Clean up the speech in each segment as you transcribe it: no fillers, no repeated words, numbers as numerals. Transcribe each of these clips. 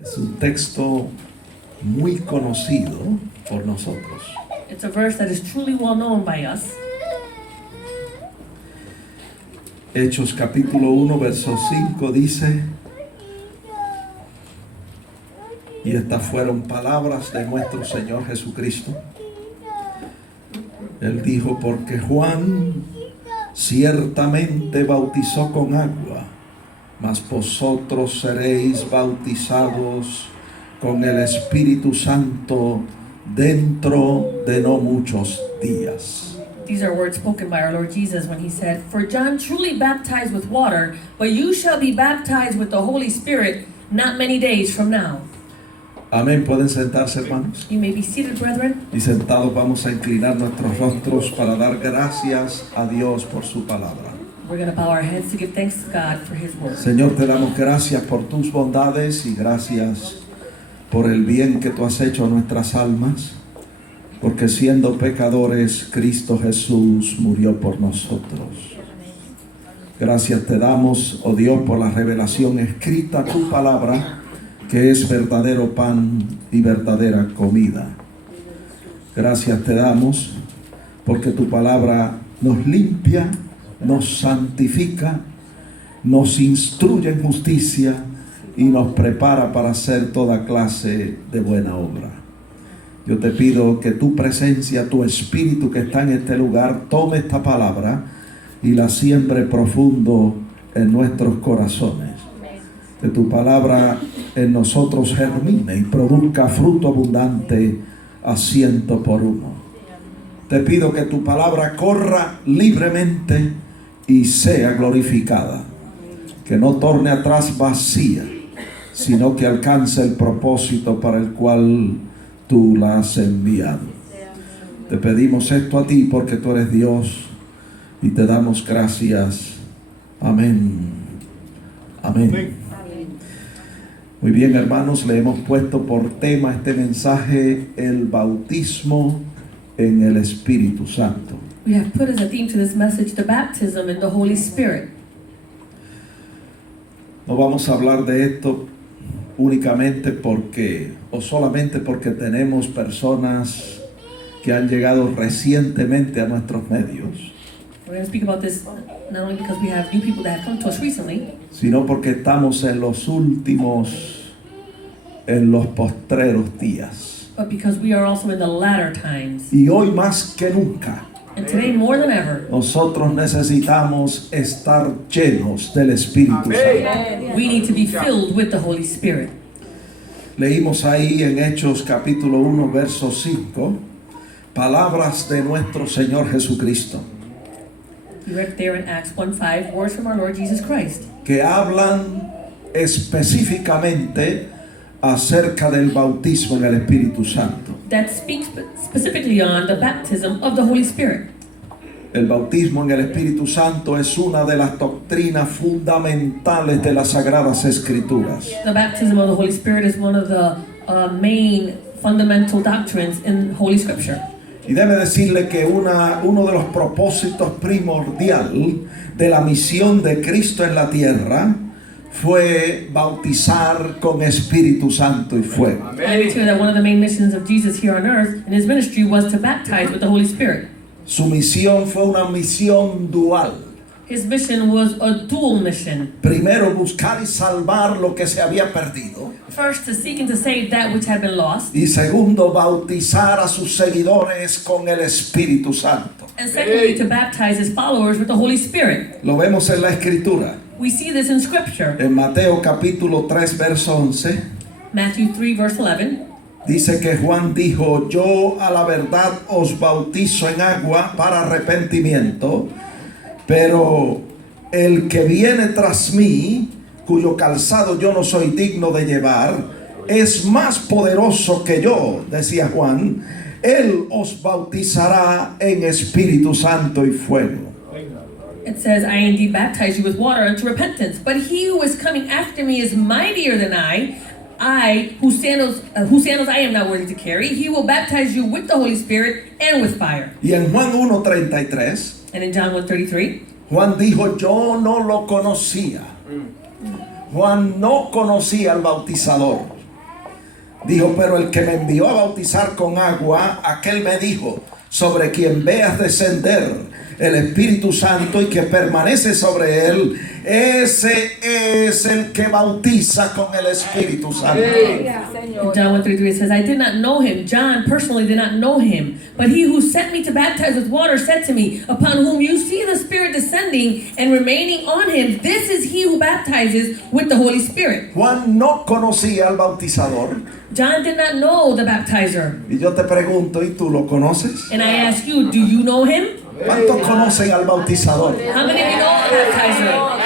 Es un texto muy conocido por nosotros. It's a verse that is truly well known by us. Hechos capítulo 1, verso 5 dice: y estas fueron palabras de nuestro Señor Jesucristo. Él dijo: porque Juan ciertamente bautizó con agua, mas vosotros seréis bautizados con el Espíritu Santo dentro de no muchos días. These are words spoken by our Lord Jesus when he said, "For John truly baptized with water, but you shall be baptized with the Holy Spirit not many days from now." Amén. Pueden sentarse, hermanos. You may be seated, brethren. Y sentados vamos a inclinar nuestros rostros para dar gracias a Dios por su palabra. We're going to bow our heads to give thanks to God for his word. Señor, te damos gracias por tus bondades y gracias por el bien que tú has hecho a nuestras almas, porque siendo pecadores, Cristo Jesús murió por nosotros. Gracias te damos, oh Dios, por la revelación escrita, tu palabra, que es verdadero pan y verdadera comida. Gracias te damos porque tu palabra nos limpia, nos santifica, nos instruye en justicia y nos prepara para hacer toda clase de buena obra. Yo te pido que tu presencia, tu espíritu que está en este lugar, tome esta palabra y la siembre profundo en nuestros corazones. Que tu palabra en nosotros germine y produzca fruto abundante a 100 por 1. Te pido que tu palabra corra libremente y sea glorificada. Que no torne atrás vacía, sino que alcance el propósito para el cual tú la has enviado. Te pedimos esto a ti porque tú eres Dios y te damos gracias. Amén. Amén. Muy bien, hermanos, le hemos puesto por tema este mensaje: el bautismo en el Espíritu Santo. We have put as a theme to this message the baptism in the Holy Spirit. No vamos a hablar de esto únicamente porque, o solamente porque tenemos personas que han llegado recientemente a nuestros medios, We're going to speak about this not only because we have new people that have come to us recently, sino porque estamos en los postreros días. but because we are also in the latter times. Y hoy más que nunca, And today, more than ever, nosotros necesitamos estar llenos del Espíritu Santo. we need to be filled with the Holy Spirit. Leímos ahí en Hechos capítulo 1, verso 5, palabras de nuestro Señor Jesucristo, We read there in Acts 1:5, words from our Lord Jesus Christ, que hablan específicamente acerca del bautismo en el Espíritu Santo. that speaks specifically on the baptism of the Holy Spirit. El bautismo en el Espíritu Santo es una de las doctrinas fundamentales de las Sagradas Escrituras. The baptism of the Holy Spirit is one of the main fundamental doctrines in Holy Scripture. Y debe decirle que uno de los propósitos primordial de la misión de Cristo en la tierra fue bautizar con Espíritu Santo y fuego. I need to that one of the main missions of Jesus here on earth in his ministry was to baptize with the Holy Spirit. Su misión fue una misión dual. His mission was a dual mission. Primero, buscar y salvar lo que se había perdido. First, to seek and to save that which had been lost. Y segundo, bautizar a sus seguidores con el Espíritu Santo. And secondly, to baptize his followers with the Holy Spirit. Lo vemos en la Escritura. We see this in Scripture. En Mateo capítulo 3, verso 11, Matthew 3, verse 11. dice que Juan dijo: yo a la verdad os bautizo en agua para arrepentimiento, pero el que viene tras mí, cuyo calzado yo no soy digno de llevar, es más poderoso que yo, decía Juan. Él os bautizará en Espíritu Santo y fuego. It says, I indeed baptize you with water unto repentance, but he who is coming after me is mightier than I, whose sandals I am not worthy to carry. He will baptize you with the Holy Spirit and with fire. Y en Juan 1:33, And in John 1:33, Juan dijo: yo no lo conocía. Juan no conocía al bautizador. Dijo, pero el que me envió a bautizar con agua, aquel me dijo, sobre quien veas descender el Espíritu Santo y que permanece sobre él, ese es el que bautiza con el Espíritu Santo. In John 1:33 it says, I did not know him. John personally did not know him. But he who sent me to baptize with water said to me, upon whom you see the Spirit descending and remaining on him, this is he who baptizes with the Holy Spirit. Juan no conocía al bautizador. John did not know the baptizer. Y yo te pregunto, ¿y tú lo conoces? And I ask you, do you know him? ¿Cuántos conocen al bautizador? How many of you know the baptizer?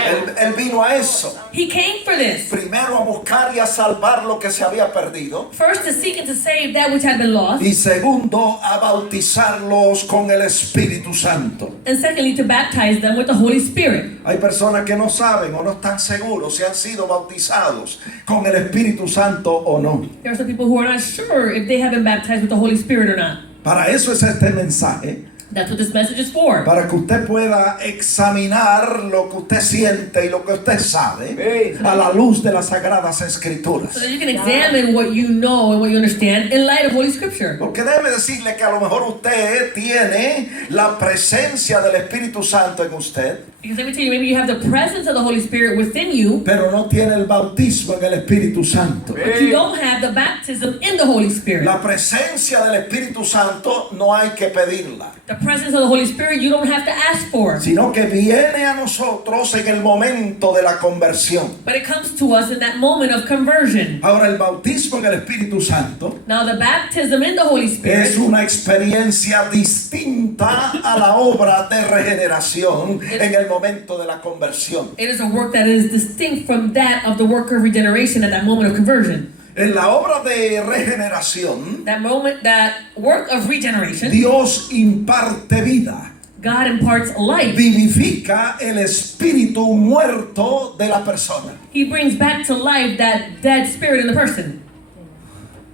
Él vino a eso. He came for this. Primero a buscar y a salvar lo que se había perdido. First to seek and to save that which had been lost. Y segundo a bautizarlos con el Espíritu Santo. And secondly to baptize them with the Holy Spirit. Hay personas que no saben o no están seguros si han sido bautizados con el Espíritu Santo o no. There are some people who are not sure if they have been baptized with the Holy Spirit or not. Para eso es este mensaje. That's what this message is for. Para que usted pueda examinar lo que usted siente y lo que usted sabe a la luz de las Sagradas Escrituras. So that you can examine what you know and what you understand in light of Holy Scripture. Porque déjeme decirle que a lo mejor usted tiene la presencia del Espíritu Santo en usted, Because let me tell you, maybe you have the presence of the Holy Spirit within you, pero no tiene el bautismo en el Espíritu Santo. but you don't have the baptism in the Holy Spirit. La presencia del Espíritu Santo no hay que pedirla, The presence of the Holy Spirit you don't have to ask for, sino que viene a nosotros en el momento de la conversión. but it comes to us in that moment of conversion. Ahora, el bautismo en el Espíritu Santo Now the baptism in the Holy es Spirit una experiencia distinta a la obra de regeneración en el momento de la conversión. it is a work that is distinct from that of the work of regeneration at that moment of conversion. En la obra de regeneración, That moment, that work of regeneration, Dios imparte vida, God imparts life. vivifica el espíritu muerto de la persona. He brings back to life that dead spirit in the person.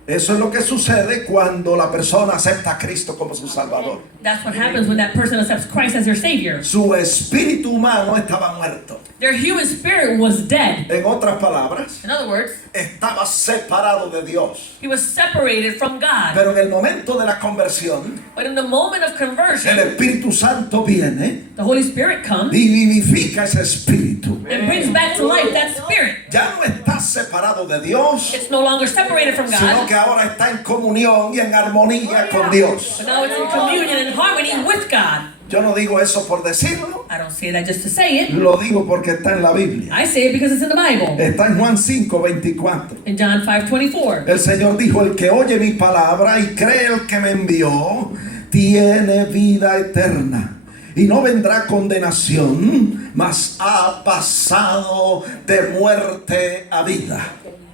Eso es lo que sucede cuando la persona acepta a Cristo como su Salvador. That's what happens when that person accepts Christ as their Savior. Su espíritu humano estaba muerto. Their human spirit was dead. En otras palabras, In other words, estaba separado de Dios. he was separated from God. Pero en el momento de la conversión, But in the moment of el conversion, Espíritu Santo viene the Holy Spirit comes y vivifica ese espíritu. and brings back to life that spirit. Ya no está separado de Dios, It's no longer separated from sino God, que ahora está en comunión y en armonía con Dios. but now it's in communion and harmony with God. Yo no digo eso por decirlo, I don't say that just to say it. lo digo porque está en la Biblia. I say it because it's in the Bible. Está en Juan 5:24. In John 5:24. El Señor dijo, el que oye mi palabra y cree el que me envió, tiene vida eterna. Y no vendrá condenación, mas ha pasado de muerte a vida.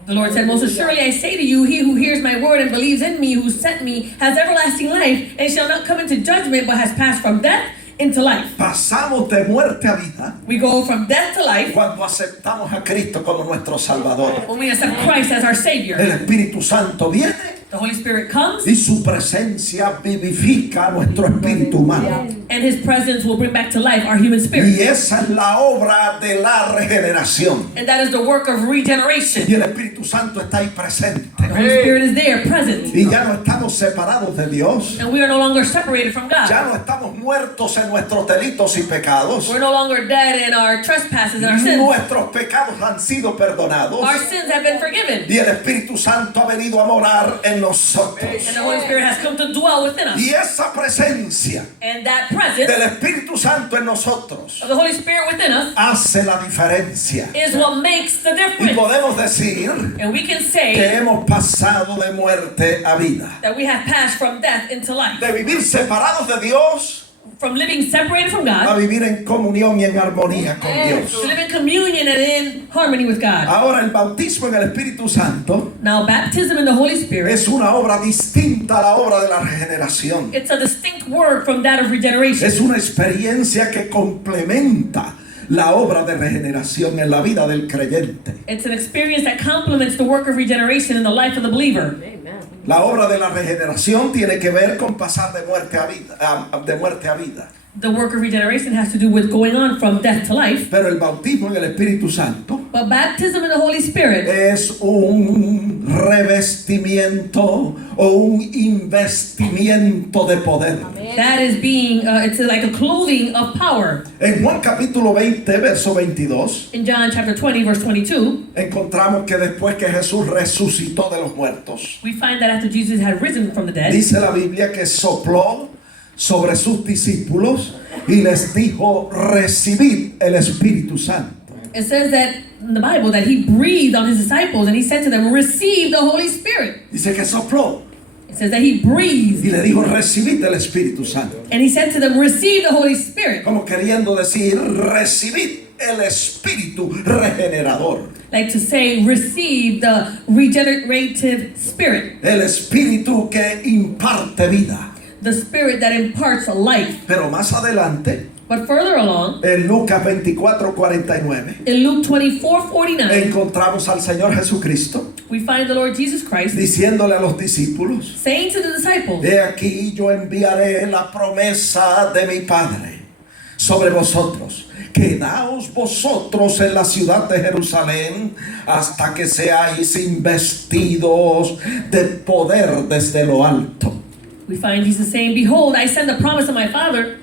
The Lord said, most assuredly I say to you, he who hears my word and believes in me who sent me has everlasting life and shall not come into judgment but has passed from death into life. Pasamos de muerte a vida We go from death to life cuando aceptamos a Cristo como nuestro Salvador. when we accept Christ as our Savior. El Espíritu Santo viene The Holy Spirit comes y su presencia vivifica nuestro espíritu humano. and His presence will bring back to life our human spirit. Y esa es la obra de la regeneración. And that is the work of regeneration. Y el Espíritu Santo está ahí presente. The Holy Spirit is there, present. Y ya no estamos separados de Dios. And we are no longer separated from God. Ya no estamos muertos en nuestros delitos y pecados. We're no longer dead in our trespasses and our sins. Nuestros pecados han sido perdonados. Our sins have been forgiven. Y el Espíritu Santo ha venido a morar en nosotros. And the Holy Spirit has come to dwell within us. Y esa presencia And that presence del Espíritu Santo en nosotros of the Holy Spirit within us hace la diferencia. is what makes the Y difference. podemos decir And we can que say hemos pasado de muerte a vida. that we have passed from death into life. De vivir separados de Dios From living separated from a God vivir en comunión y en armonía con Dios. to live in communion and in harmony with God. Ahora, el bautismo en el Espíritu Santo Now, baptism in the Holy Spirit, es una obra distinta a la obra de la regeneración. it's a distinct work from that of regeneration. Es una experiencia que complementa la obra de regeneración en la vida del creyente. It's an experience that complements the work of regeneration in the life of the believer. La obra de la regeneración tiene que ver con pasar de muerte a vida, de muerte a vida. The work of regeneration has to do with going on from death to life. Pero el bautismo en el Espíritu Santo But baptism in the Holy Spirit es un revestimiento o un investimiento de poder. that is being, it's like a clothing of power. En Juan capítulo 20, verso 22, In John chapter 20, verse 22, encontramos que después que Jesús resucitó de los muertos, we find that after Jesus had risen from the dead, dice la Biblia que sopló sobre sus discípulos y les dijo: recibid el Espíritu Santo. it says that in the Bible that he breathed on his disciples and he said to them, receive the Holy Spirit. Dice que sopló It says that he breathed y le dijo: recibid el Espíritu Santo. and he said to them, receive the Holy Spirit. Como queriendo decir: recibid el Espíritu regenerador. Like to say, receive the regenerative spirit, El Espíritu que imparte vida. the spirit that imparts a life. Pero más adelante, But further along, en Lucas 24:49, in Luke 24:49, encontramos al Señor Jesucristo we find the Lord Jesus Christ diciéndole a los discípulos: saying to the disciples, he aquí yo enviaré la promesa de mi Padre sobre vosotros. Quedaos vosotros en la ciudad de Jerusalén hasta que seáis investidos de poder desde lo alto. we find Jesus saying, behold, I send the promise of my Father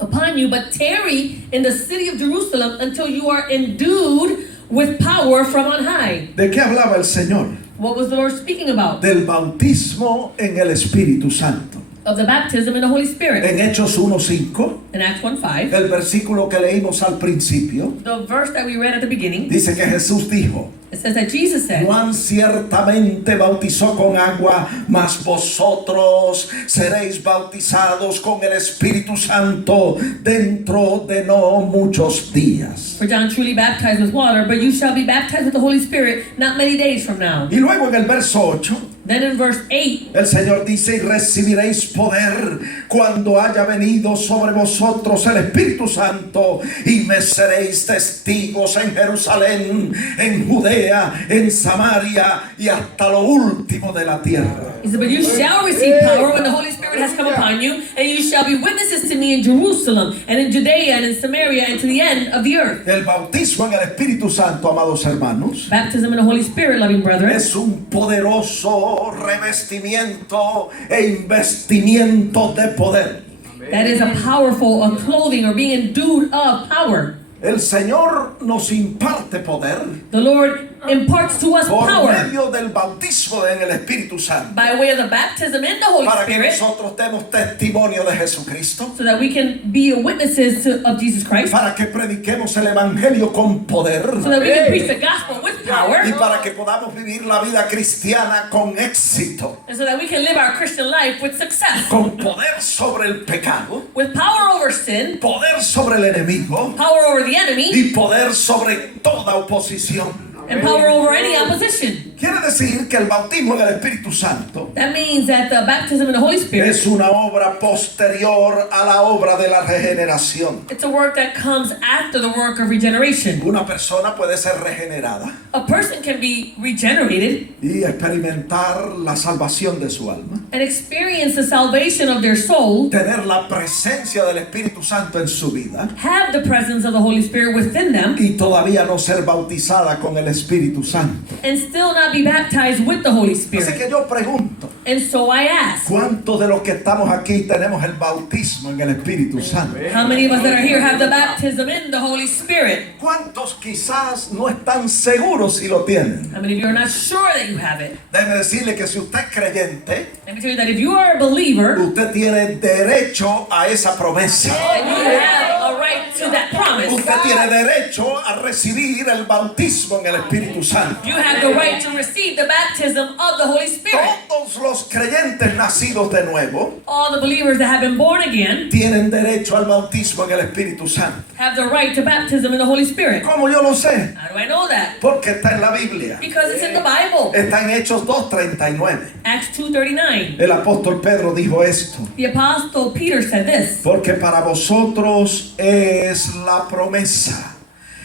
upon you, but tarry in the city of Jerusalem until you are endued with power from on high. ¿De qué hablaba el Señor? What was the Lord speaking about? Del bautismo en el Espíritu Santo. Of the baptism in the Holy Spirit. En Hechos 1:5, In Acts 1:5, el versículo que leímos al principio, the verse that we read at the beginning, dice que Jesús dijo: it says that Jesus said, Juan ciertamente bautizó con agua, mas vosotros seréis bautizados con el Espíritu Santo dentro de no muchos días. for John truly baptized with water, but you shall be baptized with the Holy Spirit not many days from now. Y luego en el verso 8, Then in verse 8, el Señor dice: y recibiréis poder cuando haya venido sobre vosotros el Espíritu Santo, y me seréis testigos en Jerusalén, en Judea, en Samaria y hasta lo último de la tierra. he said, but you shall receive power when the Holy Spirit has come upon you, and you shall be witnesses to me in Jerusalem, and in Judea, and in Samaria, and to the end of the earth. El bautismo en el Espíritu Santo, amados hermanos, Baptism in the Holy Spirit, loving brethren, es un poderoso revestimiento e investimiento de poder. that is a powerful a clothing or being endued of power. El Señor nos imparte poder The Lord imparts to us por power medio del bautismo en el Espíritu Santo, by way of the baptism in the Holy para que Spirit, nosotros demos testimonio de Jesucristo, so that we can be witnesses of Jesus Christ, para que prediquemos el Evangelio con poder so that we can preach the gospel with power, y para que podamos vivir la vida cristiana con éxito, and so that we can live our Christian life with success, con poder sobre el pecado, with power over sin, poder sobre el enemigo power over the enemy, y poder sobre toda oposición. and power over any opposition. Quiere decir que el bautismo en el Espíritu Santo That means that the baptism in the Holy Spirit, es una obra posterior a la obra de la regeneración. it's a work that comes after the work of regeneration. Una persona puede ser regenerada A person can be regenerated y experimentar la salvación de su alma, and experience the salvation of their soul, tener la presencia del Espíritu Santo en su vida have the presence of the Holy Spirit within them, y todavía no ser bautizada con el Espíritu Santo. and still not be baptized with the Holy Así Spirit. que yo pregunto, And so I ask, ¿cuántos de los que estamos aquí tenemos el bautismo en el Espíritu Santo? how many of us that are here have the baptism in the Holy Spirit? ¿Cuántos quizás no están seguros si lo tienen? How many of you are not sure that you have it? Déjeme decirle que si usted es creyente, Let me tell you that if you are a believer, usted tiene derecho a esa promesa. then you have a right to that promise. Usted tiene derecho a recibir el bautismo en el Espíritu Santo. You have the right to receive the baptism of the Holy Spirit. Todos los creyentes nacidos de nuevo All the believers that have been born again tienen derecho al bautismo en el Espíritu Santo. have the right to baptism in the Holy Spirit. ¿Cómo yo lo sé? How do I know that? Porque está en la Biblia. Because it's in the Bible. Está en Hechos 2:39. Acts 2:39. El apóstol Pedro dijo esto: The apostle Peter said this, porque para vosotros es la promesa,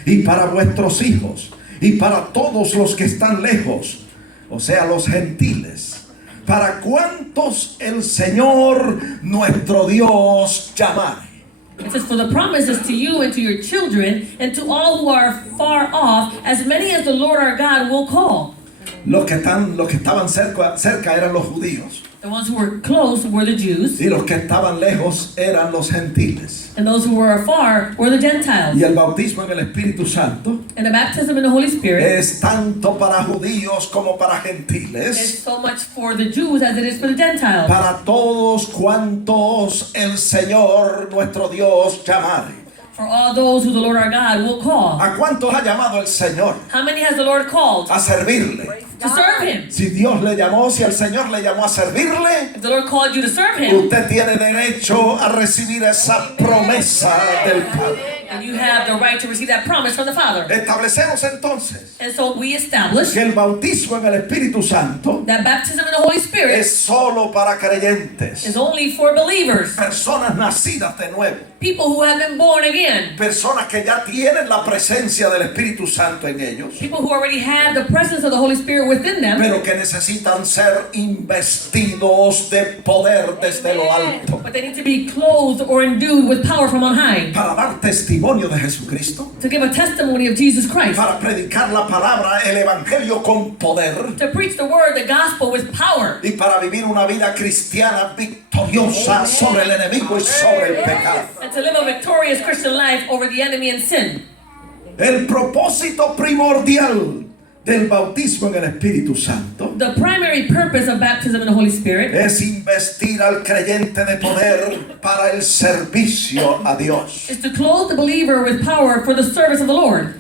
y para vuestros hijos, y para todos los que están lejos, o sea, los gentiles, para cuantos el Señor nuestro Dios llamare. It says, for the promise is to you and to your children and to all who are far off, as many as the Lord our God will call. Los que estaban cerca eran los judíos. The ones who were close were the Jews, Y los que estaban lejos eran los gentiles. and those who were afar were the Gentiles. Y el bautismo en el Espíritu Santo And the baptism in the Holy Spirit es tanto para judíos como para is gentiles, so much for the Jews as it is for the Gentiles. para todos cuantos el Señor nuestro Dios llamare. For all those who the Lord our God will call. ¿A cuántos ha llamado el Señor? How many has the Lord called A servirle. to serve Him? Si Dios le llamó, si el Señor le llamó a servirle, If the Lord called you to serve Him, usted tiene derecho a recibir esa promesa del Padre. then you have the right to receive that promise from the Father. Establecemos entonces And so we establish que el bautismo en el Espíritu Santo that baptism in the Holy Spirit es solo para creyentes, is only for believers, personas nacidas de nuevo, people who have been born again, personas que ya tienen la presencia del Espíritu Santo en ellos, people who already have the presence of the Holy Spirit within them, pero que necesitan ser investidos de poder desde lo alto but they need to be clothed or endued with power from on high para dar testimonio de Jesucristo, to give a testimony of Jesus Christ, para predicar la palabra, el evangelio con poder to preach the word, the gospel with power, y para vivir una vida cristiana victoriosa sobre el enemigo y sobre el pecado. and to live a victorious Christian life over the enemy and sin. El propósito primordial del bautismo en el Espíritu Santo The primary purpose of baptism in the Holy Spirit es investir al creyente de poder para el servicio a Dios. is to clothe the believer with power for the service of the Lord.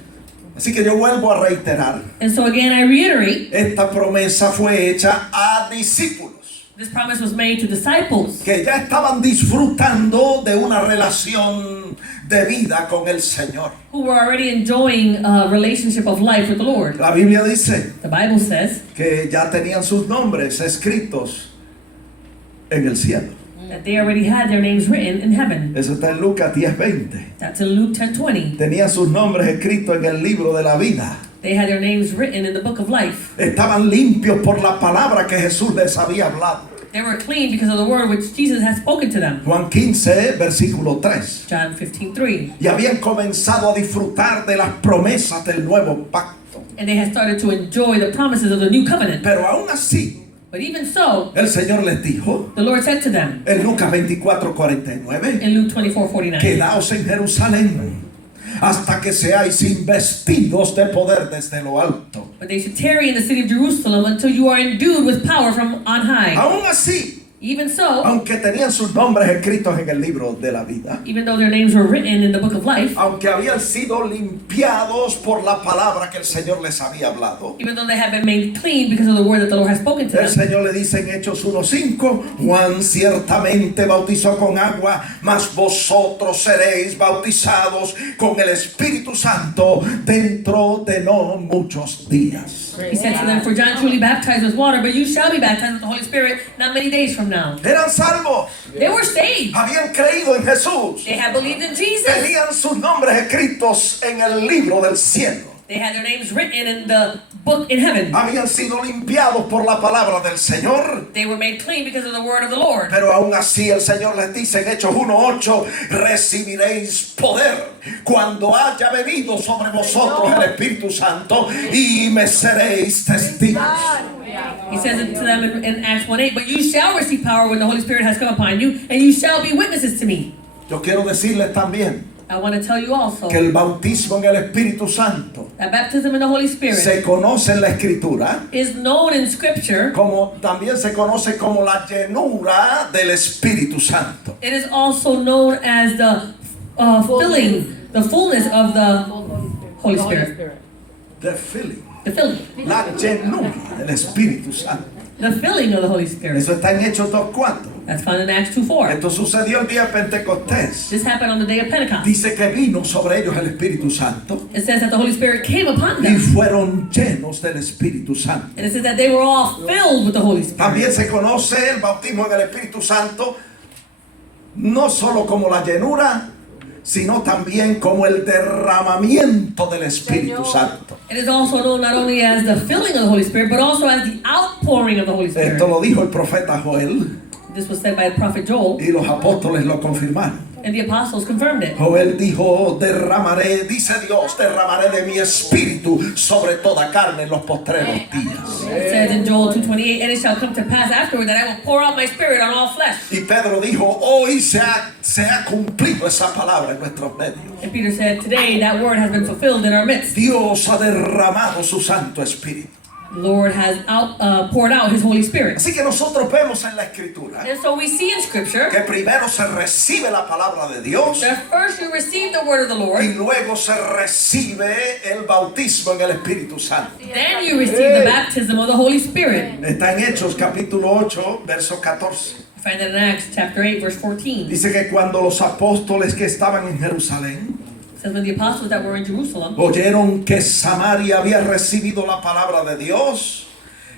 Así que yo vuelvo a reiterar, And so again, I reiterate, esta promesa fue hecha a discípulos this promise was made to disciples que ya estaban disfrutando de una relación de vida con el Señor. who were already enjoying a relationship of life with the Lord. La Biblia dice The Bible says que ya tenían sus nombres escritos en el cielo. that they already had their names written in heaven. Eso está en Lucas 10:20. That's in Luke 10:20. Tenían sus nombres escritos en el libro de la vida. They had their names written in the book of life. Estaban limpios por la palabra que Jesús les había hablado. They were clean because of the word which Jesus had spoken to them. Juan 15, versículo 3. John 15:3. Y habían comenzado a disfrutar de las promesas del nuevo pacto. And they had started to enjoy the promises of the new covenant. Pero aún así, But even so, el Señor les dijo the Lord said to them en Lucas 24:49, in Luke 24:49, quedaos en Jerusalén hasta que seáis investidos de poder desde lo alto. but they should tarry in the city of Jerusalem until you are endued with power from on high. Aún así, Even so, aunque tenían sus nombres escritos en el libro de la vida, even though their names were written in the book of life, aunque habían sido limpiados por la palabra que el Señor les había hablado, even though they have been made clean because of the word that the Lord has spoken to el them, Señor le dice en Hechos 1:5, Juan ciertamente bautizó con agua, mas vosotros seréis bautizados con el Espíritu Santo dentro de no muchos días. he said to them, for John truly baptized with water, but you shall be baptized with the Holy Spirit not many days from now. Eran salvos, They were saved. habían creído en Jesús, They had believed in Jesus. tenían sus nombres escritos en el libro del cielo. They had their names written in the book in heaven. Habían sido limpiados por la palabra del Señor. They were made clean because of the word of the Lord. Pero aún así el Señor les dice en Hechos 1:8, recibiréis poder cuando haya venido sobre vosotros el Espíritu Santo y me seréis testigos. He says it to them in Acts 1:8, but you shall receive power when the Holy Spirit has come upon you, and you shall be witnesses to me. Yo quiero decirles también I want to tell you also que el bautismo en el Espíritu Santo that baptism in the Holy Spirit se conoce en la Escritura is known in Scripture. como también se conoce como la llenura del Espíritu Santo. It is also known as the filling, the fullness of the Holy Spirit. The filling, The filling. la llenura del Espíritu Santo. The filling of the Holy Spirit. Eso está en Hechos 2:4. That's found in Acts 2:4. Esto sucedió el día de Pentecostés. This happened on the day of Pentecost. Dice que vino sobre ellos el Espíritu Santo It says that the Holy Spirit came upon y them. fueron llenos del Espíritu Santo. And it says that they were all filled with the Holy Spirit. También se conoce el bautismo en el Espíritu Santo no solo como la llenura, sino también como el derramamiento del Espíritu Santo. It is also known not only as the filling of the Holy Spirit, but also as the outpouring of the Holy Spirit. Esto lo dijo el profeta Joel This was said by the prophet Joel, y los apóstoles lo confirmaron. and the apostles confirmed it. Joel dijo, derramaré, dice Dios, derramaré de mi espíritu sobre toda carne en los postreros días. It says in Joel 2:28, and it shall come to pass afterward that I will pour out my spirit on all flesh. Y Pedro dijo, hoy se ha cumplido esa palabra en nuestros medios. And Peter said, today that word has been fulfilled in our midst. Dios ha derramado su Santo Espíritu. The Lord has poured out His Holy Spirit. Así que nosotros vemos en la Escritura And so we see in Scripture que primero se recibe la palabra de Dios that first you receive the word of the Lord, y luego se recibe el bautismo en el Espíritu Santo. then you receive the baptism of the Holy Spirit. Está en Hechos capítulo 8, verso 14. You find that in Acts chapter 8, verse 14. It Dice que cuando los apóstoles que estaban en Jerusalén says when the apostles that were in Jerusalem oyeron que Samaria había recibido la palabra de Dios,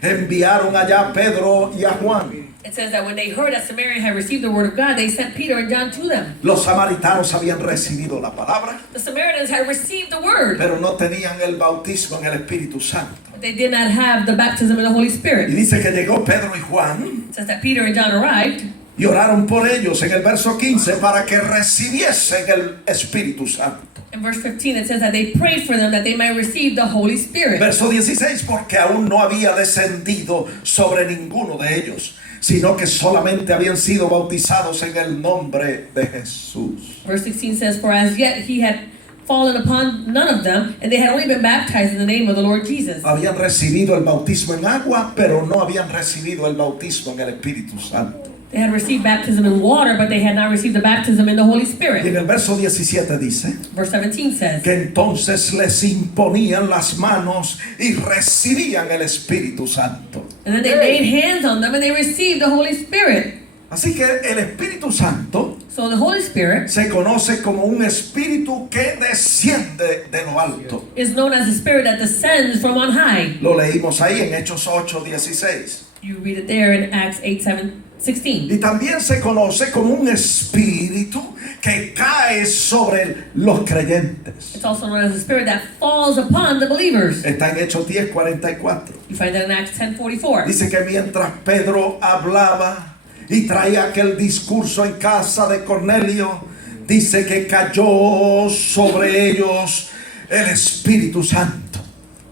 enviaron allá a Pedro y a Juan. it says that when they heard that Samaria had received the word of God, they sent Peter and John to them. Los samaritanos habían recibido la palabra, The Samaritans had received the word, pero no tenían el bautismo en el Espíritu Santo. but they did not have the baptism in the Holy Y Spirit. dice que llegó Pedro y Juan It says that Peter and John arrived, y oraron por ellos en el verso 15 para que recibiesen el Espíritu Santo. in verse 15 it says that they prayed for them that they might receive the Holy Spirit. Verso 16, porque aún no había descendido sobre ninguno de ellos, sino que solamente habían sido bautizados en el nombre de Jesús. Verse 16 says, for as yet he had fallen upon none of them, and they had only been baptized in the name of the Lord Jesus. Habían recibido el bautismo en agua, pero no habían recibido el bautismo en el Espíritu Santo. They had received baptism in water, but they had not received the baptism in the Holy Y en Spirit. el verso 17 dice Verse 17 says, que entonces les imponían las manos y recibían el Espíritu Santo. and then they laid hands on them and they received the Holy Spirit. Así que el Espíritu Santo So the Holy Spirit se conoce como un espíritu que desciende de lo alto. is known as the Spirit that descends from on high. Lo leímos ahí en Hechos 8:16. You read it there in Acts 8:16. Y también se conoce como un espíritu que cae sobre los creyentes. It's also known as the Spirit that falls upon the believers. Está en Hechos 10:44. You find that in Acts 10:44. Dice que mientras Pedro hablaba y traía aquel discurso en casa de Cornelio, dice que cayó sobre ellos el Espíritu Santo.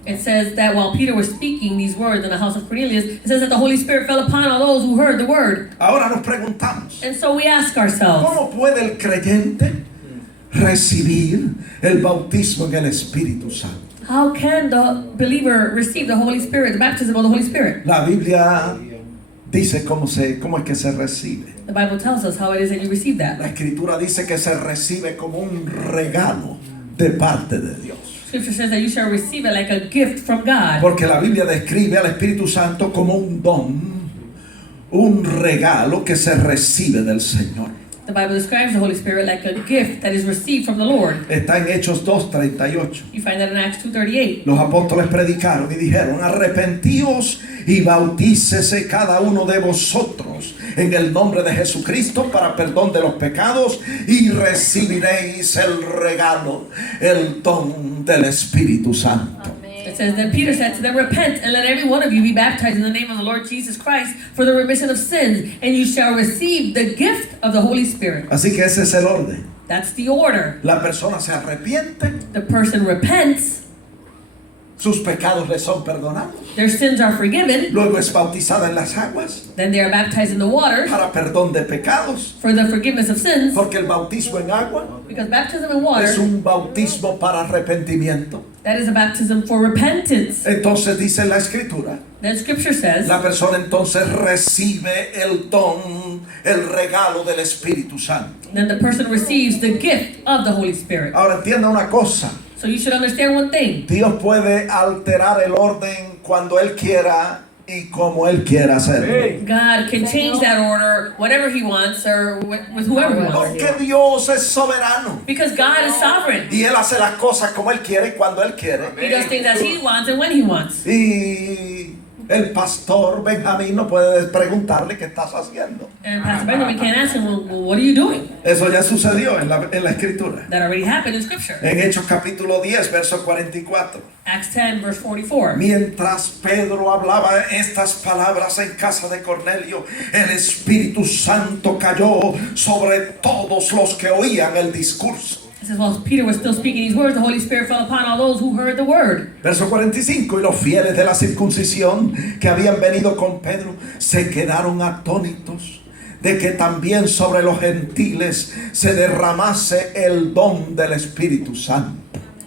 It says that while Peter was speaking these words in the house of Cornelius, it says that the Holy Spirit fell upon all those who heard the word. Ahora nos preguntamos, And so we ask ourselves, ¿cómo puede el creyente recibir el bautismo en el Espíritu Santo? how can the believer receive the Holy Spirit, the baptism of the Holy Spirit? La Biblia dice cómo es que se recibe. The Bible tells us how it is that you receive La that. Escritura dice que se recibe como un regalo de parte de Dios. Scripture says that you shall receive it like a gift from God. Porque la Biblia describe al Espíritu Santo como un don, un regalo que se recibe del Señor. The Bible describes the Holy Spirit like a gift that is received from the Lord. Está en Hechos 2:38. You find that in Acts 2:38. Los apóstoles predicaron y dijeron: arrepentíos y bautícese cada uno de vosotros en el nombre de Jesucristo para perdón de los pecados y recibiréis el regalo, el don del Espíritu Santo. It says, then Peter said to them, repent and let every one of you be baptized in the name of the Lord Jesus Christ for the remission of sins, and you shall receive the gift of the Holy Spirit. Así que ese es el orden. That's the order. La persona se arrepiente, The person repents, sus pecados le son perdonados, their sins are forgiven, luego es bautizada en las aguas then they are baptized in the water para perdón de pecados, for the forgiveness of sins, porque el bautismo en agua because baptism in water, es un bautismo para arrepentimiento. that is a baptism for repentance. Entonces dice la Escritura, Then Scripture says, la persona entonces recibe el don, el regalo del Espíritu Santo. then the person receives the gift of the Holy Spirit. Ahora entienda una cosa, So you should understand one thing. Dios puede alterar el orden cuando Él quiera y como Él quiera hacerlo. God can change that order whenever He wants or with whoever He wants. Porque Dios es soberano Because God is sovereign. y Él hace las cosas como Él quiere y cuando Él quiere. He does things as He wants and when He wants. Y El pastor Benjamín no puede preguntarle qué estás haciendo. And Pastor Benjamin can't ask him, well, what are you doing? Eso ya sucedió en la escritura. That already happened in Scripture. En Hechos capítulo 10, verso 44. Acts 10, verse 44. Mientras Pedro hablaba estas palabras en casa de Cornelio, el Espíritu Santo cayó sobre todos los que oían el discurso. It says, while Peter was still speaking these words, the Holy Spirit fell upon all those who heard the word. Verso 45, y los fieles de la circuncisión que habían venido con Pedro se quedaron atónitos de que también sobre los gentiles se derramase el don del Espíritu Santo.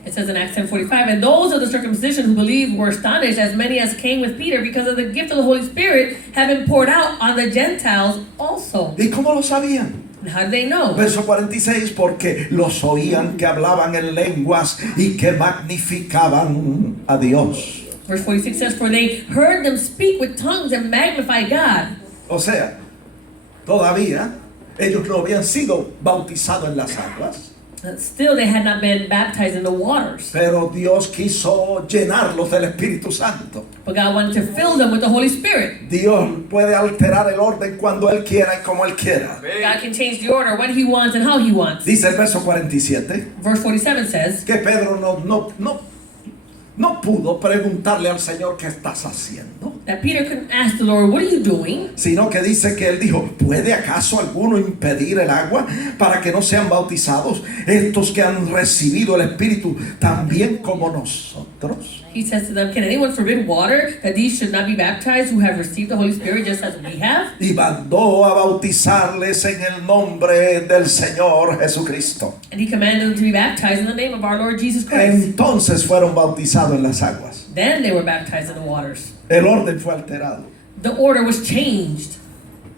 It says in Acts 10:45, and those of the circumcision who believed were astonished, as many as came with Peter, because of the gift of the Holy Spirit had been poured out on the Gentiles also. ¿Y cómo lo sabían? And how did they know? Verso 46, porque los oían que hablaban en lenguas y que magnificaban a Dios. Verse 46 says, for they heard them speak with tongues and magnify God. O sea, todavía ellos no habían sido bautizados en las aguas, Still, they had not been baptized in the waters. pero Dios quiso llenarlos del Espíritu Santo. But God wanted to fill them with the Holy Spirit. Dios puede alterar el orden cuando Él quiera y como Él quiera. God can change the order when He wants and how He wants. Dice el verso 47 Verse 47 says, que Pedro no pudo preguntarle al Señor qué estás haciendo, that Peter couldn't ask the Lord, what are you doing? sino que dice que él dijo, ¿puede acaso alguno impedir el agua para que no sean bautizados estos que han recibido el Espíritu también como nosotros? He says to them, can anyone forbid water that these should not be baptized who have received the Holy Spirit just as we have? Y mandó a bautizarles en el nombre del Señor Jesucristo. And He commanded them to be baptized in the name of our Lord Jesus Christ. Entonces fueron bautizados en las aguas. Then they were baptized in the waters. El orden fue alterado. The order was changed.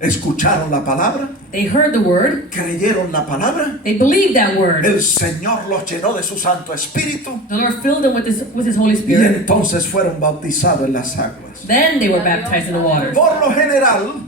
Escucharon la palabra, They heard the word. creyeron la palabra. They believed that word. El Señor los llenó de su Santo Espíritu. The Lord filled them with His Holy Y Spirit. entonces fueron bautizados en las aguas. Then they were baptized in the waters. Por lo general,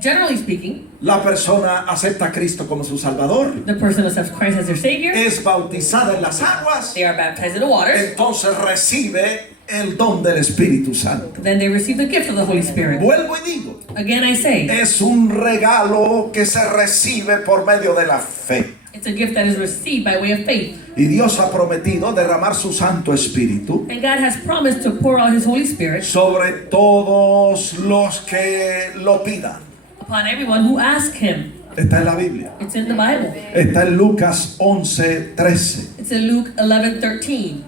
Generally speaking, la persona acepta a Cristo como su Salvador, the person accepts Christ as their Savior. es bautizada en las aguas, They are baptized in the waters. entonces recibe el don del Espíritu Santo. Then they receive the gift of the Holy Spirit. Vuelvo y digo, Again, I say, es un regalo que se recibe por medio de la fe. it's a gift that is received by way of faith. Y Dios ha prometido derramar su Santo Espíritu And God has promised to pour out His Holy Spirit sobre todos los que lo pidan. upon everyone who asks Him. Está en la Biblia. It's in the Bible. Está en Lucas 11:13. It's in Luke 11:13.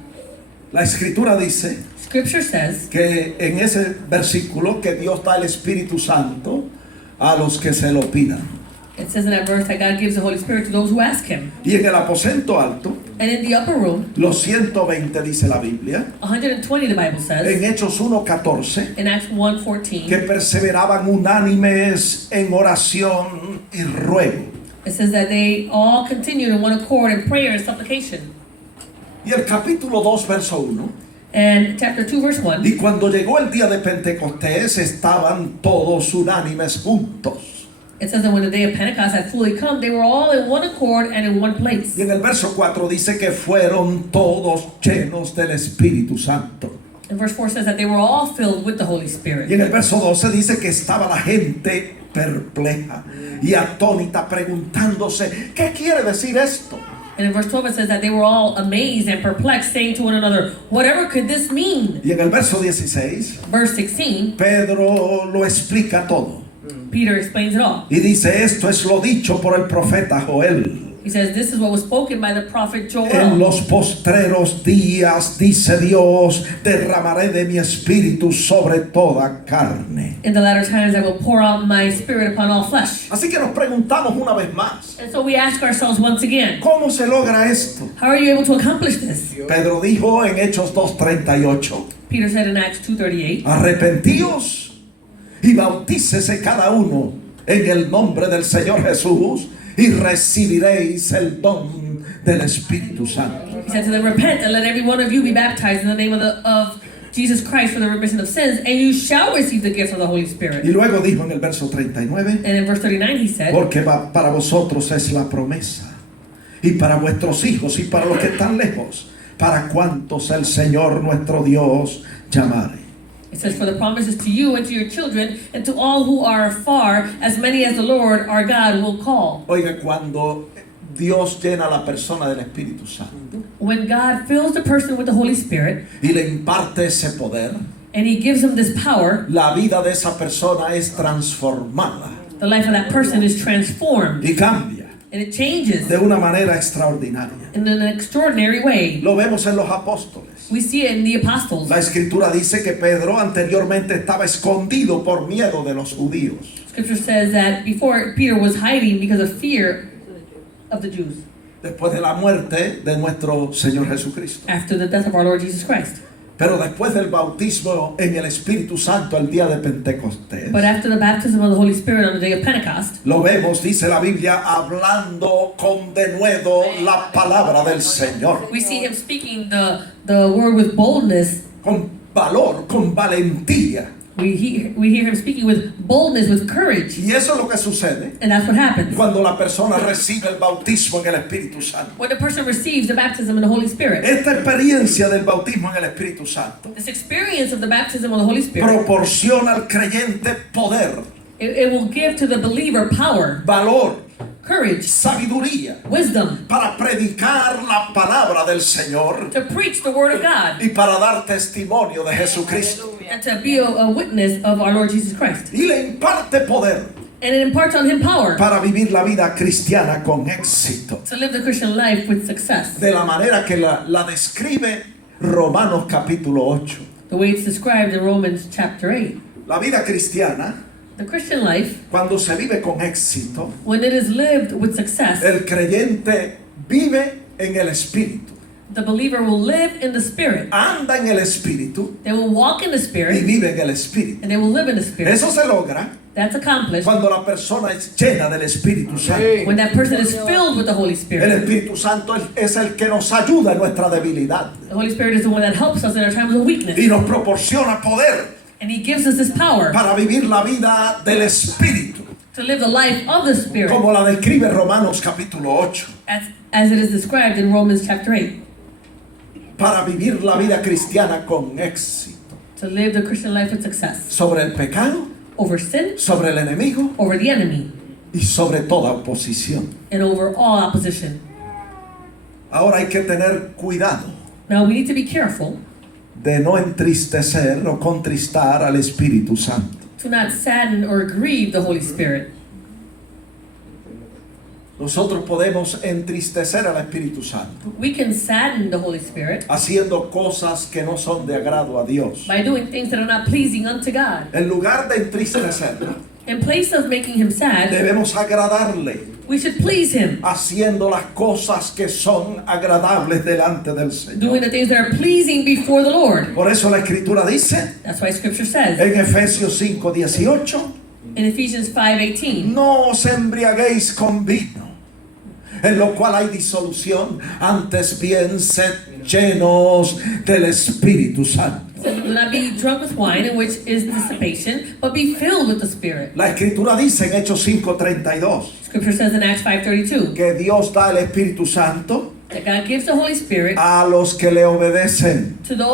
La Escritura dice Scripture says que en ese versículo que Dios da el Espíritu Santo a los que se lo pidan. It says in that verse that God gives the Holy Spirit to those who ask Him. Y en el aposento alto, And in the upper room, los 120 dice la Biblia, 120 the Bible en says, Hechos 1:14, in Acts que 1:14, perseveraban unánimes en oración y ruego. it says that they all continued in one accord in prayer and supplication. Y el capítulo 2, verso 1, And chapter 2, verse 1, y cuando llegó el día de Pentecostés estaban todos unánimes juntos. it says that when the day of Pentecost had fully come, they were all in one accord and in one place. Y en el verso 4 dice que fueron todos llenos del Espíritu Santo. And verse 4 says that they were all filled with the Holy Y Spirit. en el verso 12 dice que estaba la gente perpleja y atónita preguntándose, ¿qué quiere decir esto? And in verse 12 it says that they were all amazed and perplexed, saying to one another, whatever could this mean? Y en el verso 16, Verse 16, Pedro lo explica todo. Peter explains it all. Y dice, esto es lo dicho por el profeta Joel. He says, this is what was spoken by the prophet En Joel. los postreros días, dice Dios, derramaré de mi espíritu sobre toda carne. In the latter times I will pour out my spirit upon all flesh. Así que nos preguntamos una vez más, And so we ask ourselves once again, ¿cómo se logra esto? how are you able to accomplish this? Pedro dijo en Hechos 2:38, Peter said in Acts 2:38, arrepentíos y bautícese cada uno en el nombre del Señor Jesús y recibiréis el don del Espíritu Santo. he said to them, repent and let every one of you be baptized in the name of Jesus Christ for the remission of sins, and you shall receive the gift of the Holy Y Spirit. luego dijo en el verso 39, And in verse 39 he said, porque para vosotros es la promesa, y para vuestros hijos y para los que están lejos, para cuantos el Señor nuestro Dios llamare. It It says, for the promises to you and to your children and to all who are far, as many as the Lord our God will call. Oiga, cuando Dios llena a la persona del Espíritu Santo When God fills the person with the Holy Spirit y le imparte ese poder, and He gives them this power, la vida de esa persona es transformada the life of that person is transformed y cambia and it changes de una manera extraordinaria. in an extraordinary way. Lo vemos en los apóstoles. We see it in the apostles. La escritura dice que Pedro anteriormente estaba escondido por miedo de los judíos. Scripture says that before Peter was hiding because of fear of the Jews Después de la muerte de nuestro Señor Jesucristo. after the death of our Lord Jesus Christ. Pero después del bautismo en el Espíritu Santo el día de Pentecostés, But after the baptism of the Holy Spirit on the day of Pentecost, lo vemos, dice la Biblia, hablando con denuedo la palabra del Señor. we see Him speaking the word with boldness. Con valor, con valentía. We hear Him speaking with boldness, with courage. Y eso es lo que sucede And that's what happens. cuando la persona recibe el bautismo en el Espíritu Santo. When the person receives the baptism in the Holy Spirit, Esta experiencia del bautismo en el Espíritu Santo this experience of the baptism of the Holy Spirit, proporciona al creyente poder, it will give to the believer power, valor, courage, sabiduría wisdom para predicar la palabra del Señor to preach the word of God y para dar testimonio de Jesucristo. and to be a witness of our Lord Jesus Christ. Y le imparte poder And it imparts on him power para vivir la vida cristiana con éxito. to live the Christian life with success. De la manera que la describe Romanos capítulo 8. The way it's described in Romans chapter 8. La vida cristiana, The Christian life, cuando se vive con éxito, when it is lived with success, el creyente vive en el Espíritu, the believer will live in the Spirit. anda en el Espíritu They will walk in the y Spirit vive en el Espíritu. and they will live in the Spirit. Eso se logra That's accomplished cuando la persona es llena del Espíritu Santo. when that person is filled with the Holy El Spirit. Espíritu Santo es el que nos ayuda en nuestra debilidad The Holy Spirit is the one that helps us in our times of weakness. y nos proporciona poder And He gives us this power para vivir la vida del Espíritu, to live the life of the Spirit como la describe Romanos capítulo 8, as it is described in Romans chapter 8. para vivir la vida cristiana con éxito, To live the Christian life with success. sobre el pecado, Over sin, sobre el enemigo over the enemy, y sobre toda oposición. and over all opposition. Ahora hay que tener cuidado Now we need to be careful de no entristecer o contristar al Espíritu Santo. to not sadden or grieve the Holy Spirit. Nosotros podemos entristecer al Espíritu Santo We can sadden the Holy Spirit haciendo cosas que no son de agrado a Dios. by doing things that are not pleasing unto God. En lugar de entristecerlo, In place of making Him sad, debemos agradarle we should please Him, haciendo las cosas que son agradables delante del doing Señor. the things that are pleasing before the Lord. Por eso la Escritura dice That's why Scripture says en Efesios 5:18, in Ephesians 5:18, no os embriaguéis con vino, en lo cual hay disolución, antes bien sed llenos del Espíritu Santo. do not be drunk with wine, in which is dissipation, but be filled with the Spirit. La Escritura dice en Hechos 5:32 Scripture says in Acts 5:32 que Dios da el Espíritu Santo that God gives the Holy Spirit a los que le obedecen. to those